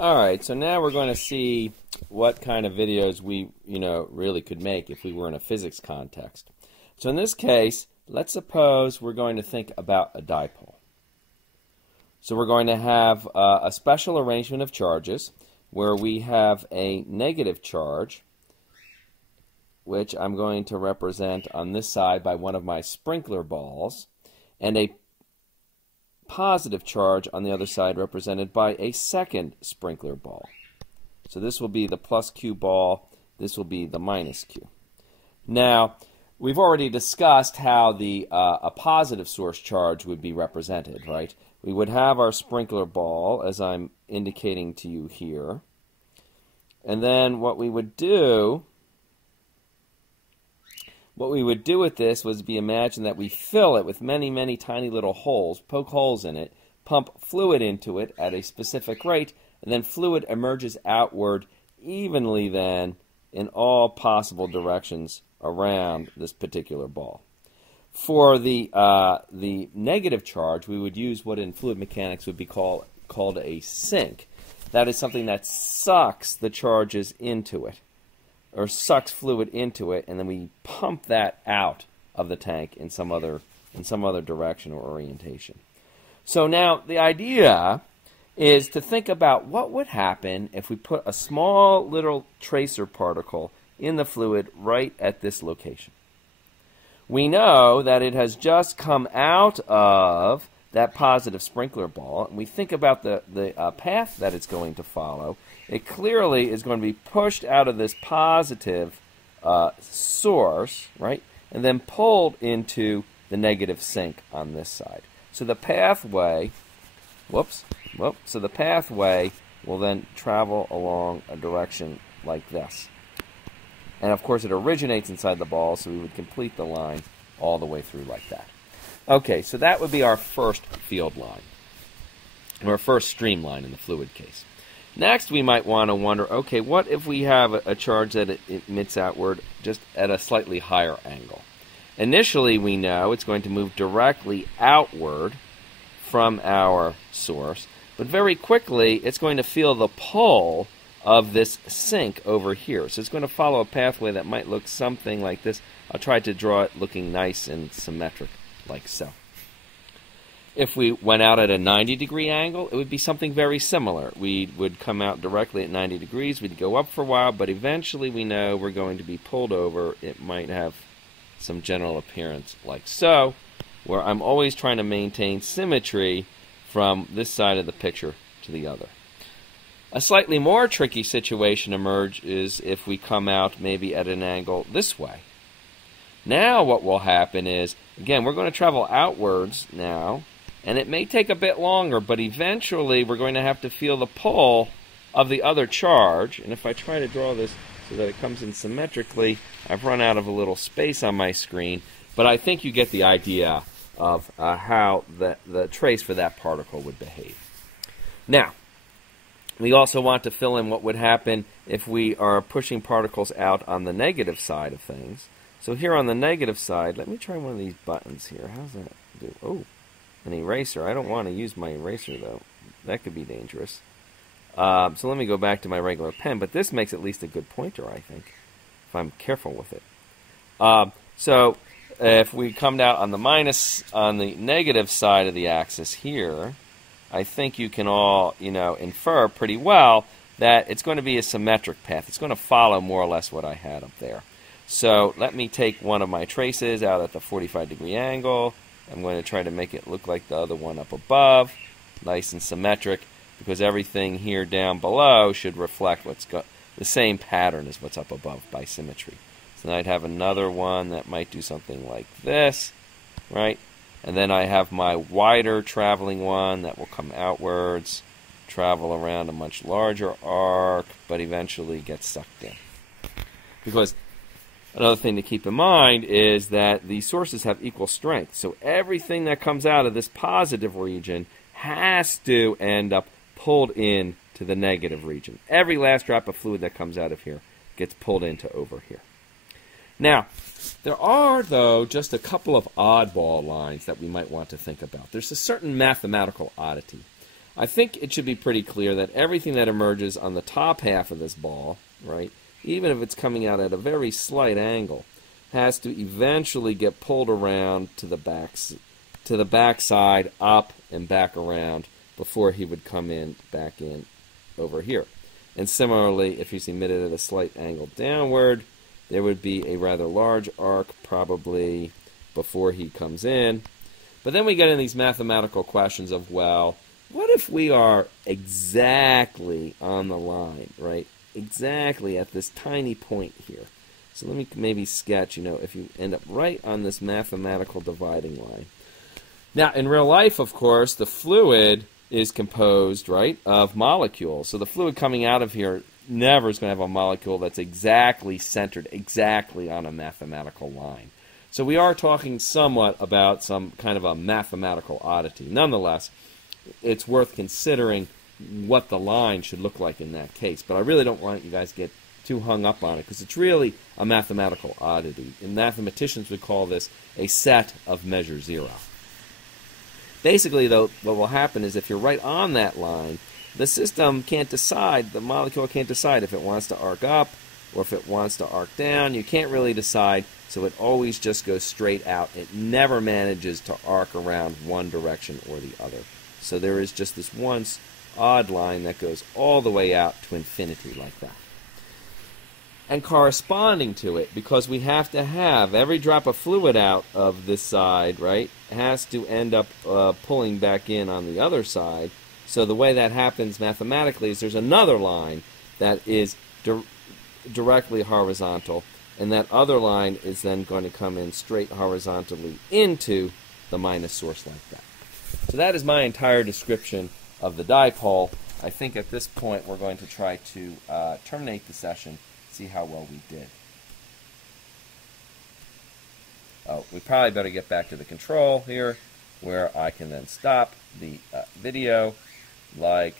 Alright, so now we're going to see what kind of videos we, really could make if we were in a physics context. So in this case, let's suppose we're going to think about a dipole. So we're going to have a special arrangement of charges where we have a negative charge, which I'm going to represent on this side by one of my sprinkler balls, and a positive charge on the other side represented by a second sprinkler ball. So this will be the plus Q ball, this will be the minus Q. Now, we've already discussed how a positive source charge would be represented, right? We would have our sprinkler ball, as I'm indicating to you here, and then what we would do with this was imagine that we fill it with many, many tiny little holes, poke holes in it, pump fluid into it at a specific rate, and then fluid emerges outward evenly then in all possible directions around this particular ball. For the negative charge, we would use what in fluid mechanics would be called a sink. That is something that sucks the charges into it, or sucks fluid into it, and then we pump that out of the tank in some other direction or orientation. So now the idea is to think about what would happen if we put a small little tracer particle in the fluid right at this location. We know that it has just come out of that positive sprinkler ball, and we think about the path that it's going to follow. It clearly is going to be pushed out of this positive source, right, and then pulled into the negative sink on this side. So the pathway, so the pathway will then travel along a direction like this. And of course it originates inside the ball, so we would complete the line all the way through like that. Okay, so that would be our first field line, or first streamline in the fluid case. Next, we might want to wonder, okay, what if we have a charge that it emits outward just at a slightly higher angle? Initially, we know it's going to move directly outward from our source, but very quickly, it's going to feel the pull of this sink over here. So it's going to follow a pathway that might look something like this. I'll try to draw it looking nice and symmetric, like so. If we went out at a 90-degree angle, it would be something very similar. We would come out directly at 90 degrees. We'd go up for a while, but eventually we know we're going to be pulled over. It might have some general appearance like so, where I'm always trying to maintain symmetry from this side of the picture to the other. A slightly more tricky situation emerges if we come out maybe at an angle this way. Now what will happen is, again, we're going to travel outwards now, and it may take a bit longer, but eventually we're going to have to feel the pull of the other charge. And if I try to draw this so that it comes in symmetrically, I've run out of a little space on my screen, but I think you get the idea of how the trace for that particle would behave. Now, we also want to fill in what would happen if we are pushing particles out on the negative side of things. So here on the negative side, let me try one of these buttons here. How's that do? Oh, an eraser. I don't want to use my eraser, though. That could be dangerous. So let me go back to my regular pen, but this makes at least a good pointer, I think, if I'm careful with it. So if we come down on the negative side of the axis here, I think you can all, infer pretty well that it's going to be a symmetric path. It's going to follow more or less what I had up there. So let me take one of my traces out at the 45-degree angle. I'm going to try to make it look like the other one up above, nice and symmetric, because everything here down below should reflect the same pattern as what's up above by symmetry. So then I'd have another one that might do something like this, right? And then I have my wider traveling one that will come outwards, travel around a much larger arc, but eventually get sucked in. Because another thing to keep in mind is that the sources have equal strength. So everything that comes out of this positive region has to end up pulled in to the negative region. Every last drop of fluid that comes out of here gets pulled into over here. Now, there are, though, just a couple of oddball lines that we might want to think about. There's a certain mathematical oddity. I think it should be pretty clear that everything that emerges on the top half of this ball, right, even if it's coming out at a very slight angle, has to eventually get pulled around to the back side, up and back around before he would come in back in over here. And similarly, if he's emitted at a slight angle downward, there would be a rather large arc probably before he comes in. But then we get in these mathematical questions of, well, what if we are exactly on the line, right? Exactly at this tiny point here. So let me maybe sketch, if you end up right on this mathematical dividing line. Now, in real life, of course, the fluid is composed, right, of molecules. So the fluid coming out of here never is going to have a molecule that's exactly centered, exactly on a mathematical line. So we are talking somewhat about some kind of a mathematical oddity. Nonetheless, it's worth considering what the line should look like in that case. But I really don't want you guys to get too hung up on it, because it's really a mathematical oddity. And mathematicians would call this a set of measure zero. Basically, though, what will happen is if you're right on that line, the system can't decide, the molecule can't decide if it wants to arc up or if it wants to arc down. You can't really decide, so it always just goes straight out. It never manages to arc around one direction or the other. So there is just this one odd line that goes all the way out to infinity like that. And corresponding to it, because we have to have every drop of fluid out of this side, right, has to end up pulling back in on the other side. So the way that happens mathematically is there's another line that is directly horizontal, and that other line is then going to come in straight horizontally into the minus source like that. So that is my entire description of the dipole. I think at this point we're going to try to terminate the session, see how well we did. Oh, we probably better get back to the control here, where I can then stop the video like